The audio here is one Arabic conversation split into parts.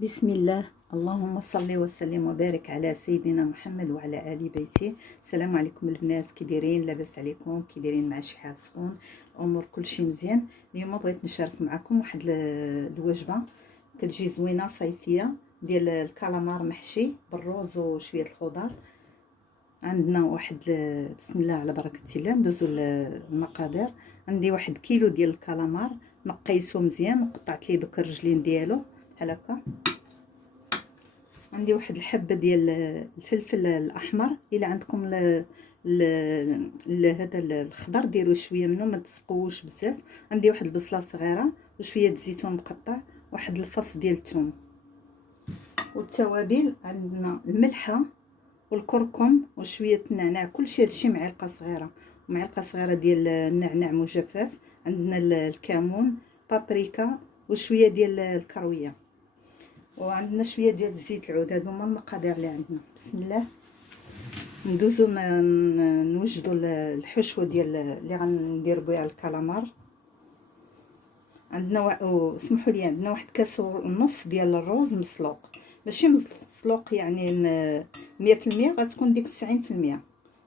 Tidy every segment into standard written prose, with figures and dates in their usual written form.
بسم الله. اللهم صل وسلم وبارك على سيدنا محمد وعلى ال بيته. السلام عليكم البنات، كي دايرين؟ لاباس عليكم؟ كي دايرين مع شي حال سخون؟ الامور كلشي مزيان. اليوم بغيت نشارك معكم واحد الوجبه كتجي زوينه صيفيه ديال الكالامار محشي بالروز وشويه الخضر. عندنا واحد بسم الله على بركه الله. ندوزو المقادير. عندي واحد كيلو ديال الكالامار، نقيسو مزيان وقطعت ليه دوك الرجلين ديالو بحال هكا. عندي واحد الحبه ديال الفلفل الاحمر، الا عندكم هذا الخضر ديروا شويه منه، ما تسقوش بزاف. عندي واحد البصله صغيره وشويه الزيتون مقطع، واحد الفص ديال الثوم. والتوابل عندنا الملحه والكركم وشويه النعناع، كلشي هادشي معلقه صغيره، ومعلقه صغيره ديال النعناع مجفف. عندنا الكمون، بابريكا، وشويه ديال الكرويه، وعندنا شويه ديال زيت العود. هادو هما المقادير اللي عندنا. بسم الله. ندوزو نوجدوا الحشوه ديال اللي غندير بها الكالامار. عندنا اسمحوا لي، عندنا واحد كاس ونص ديال الروز مسلوق، ماشي مسلوق يعني 100%، غتكون ديك 90%،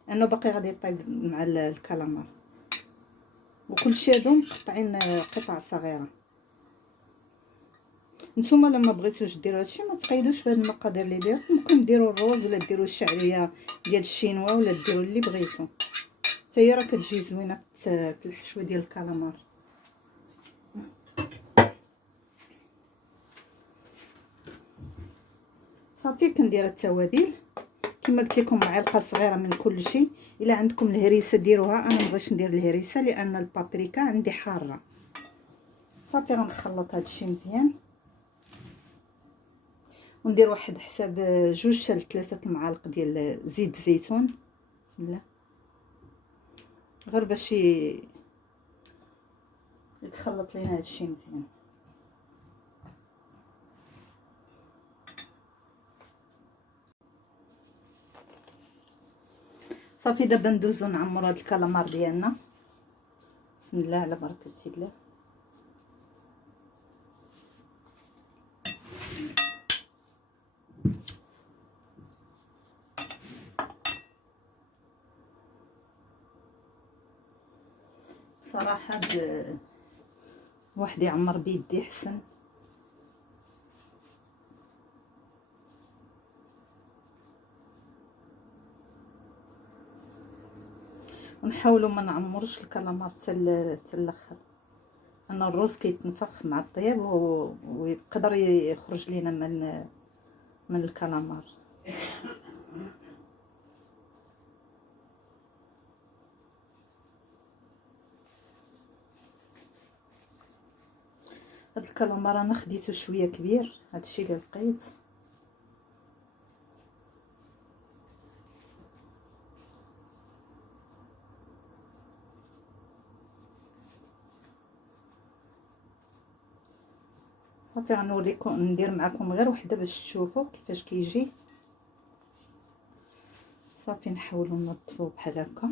لانه باقي غادي يطيب مع الكالامار. وكلشي هادو مقطعين قطع صغيره. نتوما لما بغيتوش ديروا هادشي ما تقيدوش بهاد المقادير اللي داير، ممكن ديروا الروز ولا ديروا الشعريه ديال الشينوا ولا ديروا اللي بغيتو. حتى هي راه كتجي زوينه في الحشوه ديال الكالامار. صافي كندير التوابل كما قلت لكم، معلقه صغيره من كل شيء. الا عندكم الهريسه ديروها، انا مبغيتش ندير الهريسه لان البابريكا عندي حاره. صافي غنخلط هادشي مزيان، وندير واحد حساب 2 حتى 3 المعالق ديال زيت الزيتون. بسم الله، غير باش يتخلط لينا هادشي مزيان. صافي دابا ندوزو نعمرو هاد الكالامار ديالنا. بسم الله على بركه الله. صراحه واحد يعمر بيدي حسن. ونحاولوا ما نعمروش الكالامار حتى الاخر، ان الروز كيتنفخ مع الطياب ويقدر يخرج لينا من الكالامار. هاد الكالامار انا خديته شويه كبير، هادشي اللي لقيت. صافي غنوريكم، ندير معكم غير وحده باش تشوفوا كيفاش كيجي. صافي نحاولوا ننظفوه بحال هكا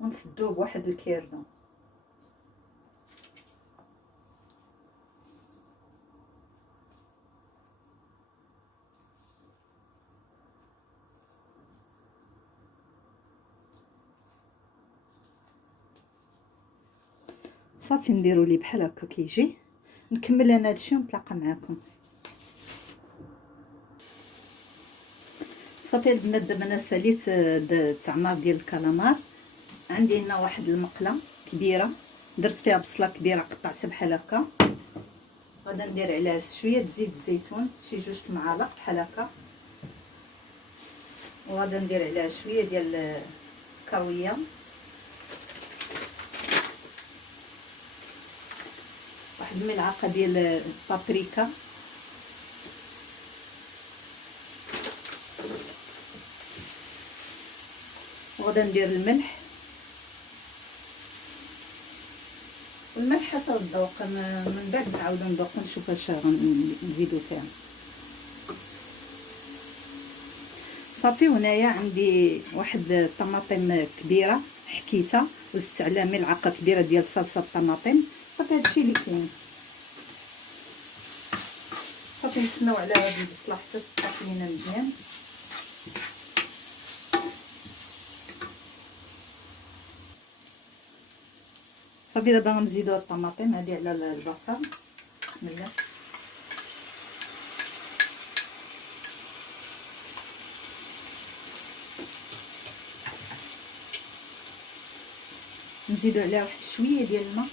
ونسدوه بواحد الكيردون. صافي نديرو ليه بحال هكا كيجي. نكمل انا هادشي ونتلاقى معكم. صافي البنات دابا انا ساليت التعمار ديال الكالامار. عندي هنا واحد المقله كبيره، درت فيها بصله كبيره قطعتها بحال هكا. غادا ندير عليها شويه زيت الزيتون، شي 2 معالق بحال هكا. وغادا ندير عليها شويه ديال الكرويه، واحد الملعقه ديال البابريكا، وغادا ندير الملح. الملح حسب الذوق، من بعد نعاودو نذوقو نشوف واش غنزيدو فيها. صافي هنايا عندي واحد الطماطم كبيره حكيتها، وزدت عليها ملعقه كبيره ديال صلصه الطماطم، صافي هادشي اللي كاين. صافي نتسناو على هاد البصله حتى تطيح لينا مزيان. صافي دابا غنزيدو هاد الطماطم هادي على البصل. بسم الله. نزيدو عليها واحد شويه ديال الماء.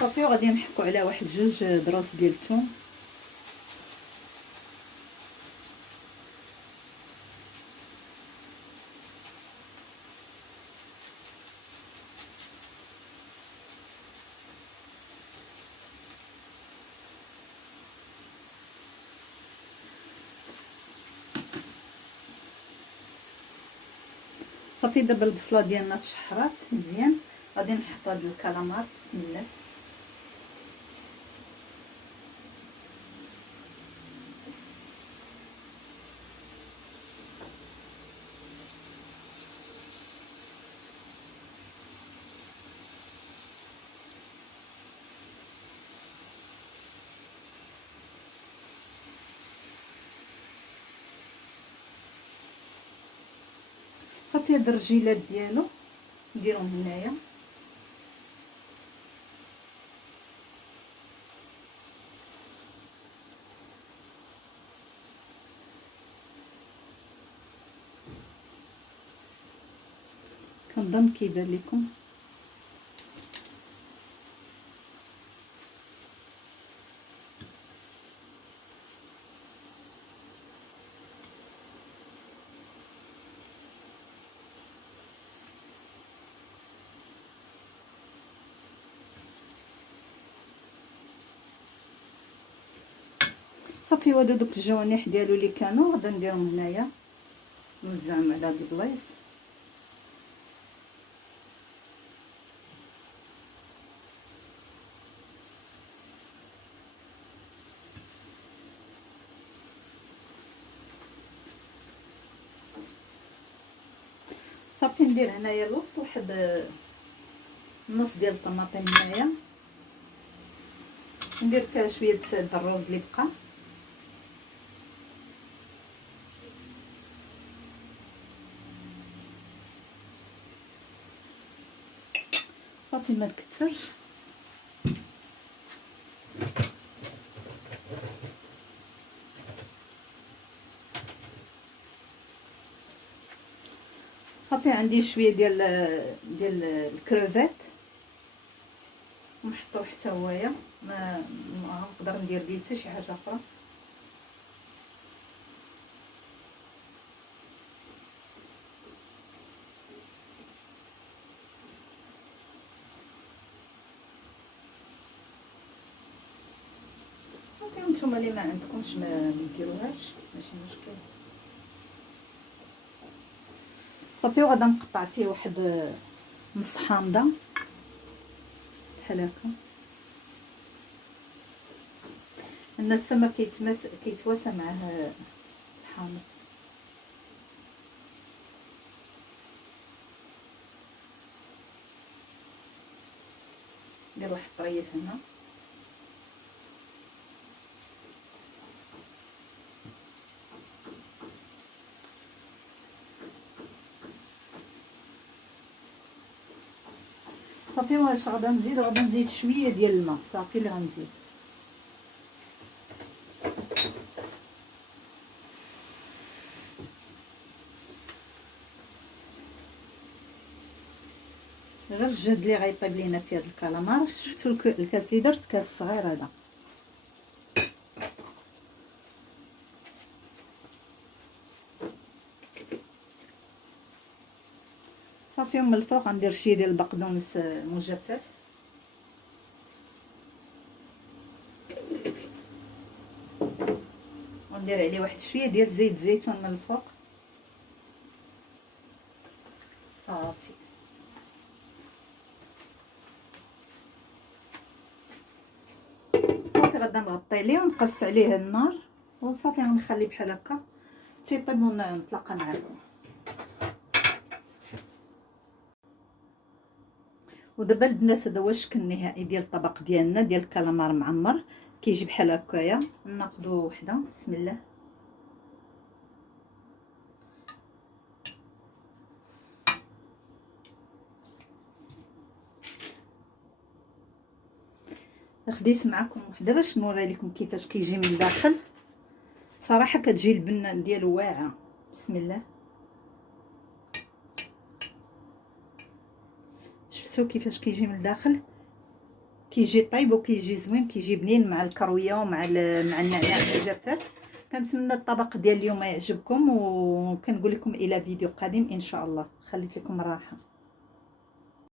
صافي وغادي نحكو على واحد جوج دروس ديال الثوم. صافي دابا البصله ديالنا تشحرات مزيان، غادي نحط هاد الكالامار. بسم الله. صافي هاد الرجيلات ديالو نديرهم هنايا. كنظن كيبان لكم. صافي هادو دوك الجوانح ديالو اللي كانوا غادي نديرهم هنايا، نوزعهم على هاد البلايص. صافي ندير هنايا الوسط واحد نص ديال الطماطم هنايا، ندير فيها شويه الروز اللي بقى. صافي ما تكثرش. صافي عندي شويه ديال الكروفيت نحطو حتى هويا. ما نقدر ندير بيه حتى شي حاجه اخرى. صافي نتوما اللي ما عندكمش ما ديروهاش، ماشي مشكل. صافي وغادا نقطع فيه واحد نص حامضه بحال هكا. ان السمك كيتواسى معاه الحامض. ندير واحد طريف هنا. صافي واش غادا نزيد شويه ديال الماء. صافي اللي غنزيد. غير الجهد اللي غيطيب لينا في هذا الكالامار. شفتوا الكاس اللي درت، كاس صغير هذا. صافي من الفوق غندير شويه ديال البقدونس مجفف. وندير عليه واحد شويه ديال زيت الزيتون من الفوق. صافي صافي غادا نغطي ليه ونقص عليه النار وصافي غنخليه بحال هكا تيطيب ونتلاقى معكم. ودابا البنات هذا هو الشكل النهائي ديال الطبق ديالنا ديال الكالامار معمر، كيجي بحال هكايا. ناخذوا وحده بسم الله. خديت معكم وحده باش نوري لكم كيفاش كيجي من الداخل. صراحه كتجي البنه ديالو واعره. بسم الله، شفتوا كيفاش كيجي من الداخل؟ كيجي طيب وكيجي زوين، كيجي بنين مع الكرويه ومع النعناع والجافات. كنتمنى الطبق ديال اليوم يعجبكم، وكنقول لكم الى فيديو قادم ان شاء الله. خليت لكم الراحه.